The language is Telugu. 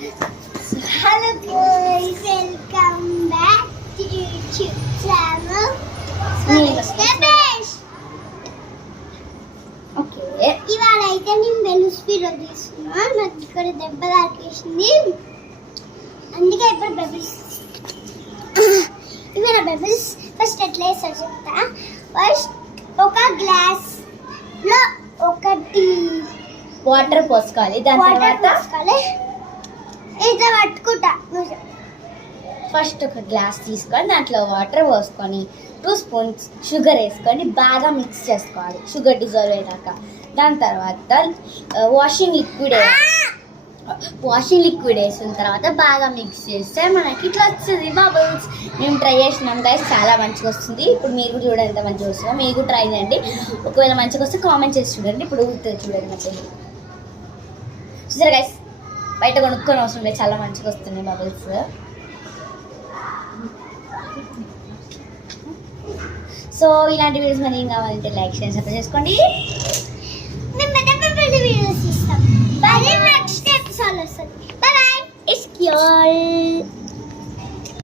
Hello guys, welcome back to YouTube channel. Okay, ఇవాళ అయితే నేను బెలూన్స్ వీడియో తీస్తున్నా. నాకు ఇక్కడ దెబ్బ తాకేసింది, అందుకే ఇప్పుడు బెబుల్స్ ఇవి నా బెబుల్స్. ఫస్ట్ ఎట్లా వేస్తారు చెప్తా. ఫస్ట్ ఒక గ్లాస్ లో ఒకటి వాటర్ పోసుకోవాలి. దాని తర్వాత ఇట్లా పట్టుకుంటా. ఫస్ట్ ఒక గ్లాస్ తీసుకొని దాంట్లో వాటర్ పోసుకొని 2 స్పూన్స్ షుగర్ వేసుకొని బాగా మిక్స్ చేసుకోవాలి, షుగర్ డిజాల్వ్ అయ్యాక. దాని తర్వాత వాషింగ్ లిక్విడ్ వేసిన తర్వాత బాగా మిక్స్ చేస్తే మనకి ఇట్లా వస్తుంది బబుల్స్. మేము ట్రై చేసినాం గైస్, చాలా మంచిగా వస్తుంది. ఇప్పుడు మీరు కూడా చూడండి ఎంత మంచిగా వస్తుందో. మీరు కూడా ట్రై చేయండి. ఒకవేళ మంచిగా వస్తే కామెంట్ చేసి చూడండి. ఇప్పుడు చూడండి మంచిగా చూసారా గైస్, బయట కొనుక్కొని అవసరం లేదు, చాలా మంచిగా వస్తున్నాయి బబుల్స్. సో ఇలాంటి వీడియోస్ మరి ఏం కావాలంటే లైక్ షేర్ సబ్స్క్రైబ్ చేసుకోండి. వీడియోస్ ఇస్తాం. నెక్స్ట్ ఎపిసోడ్ వస్తుంది. By by. It's cure.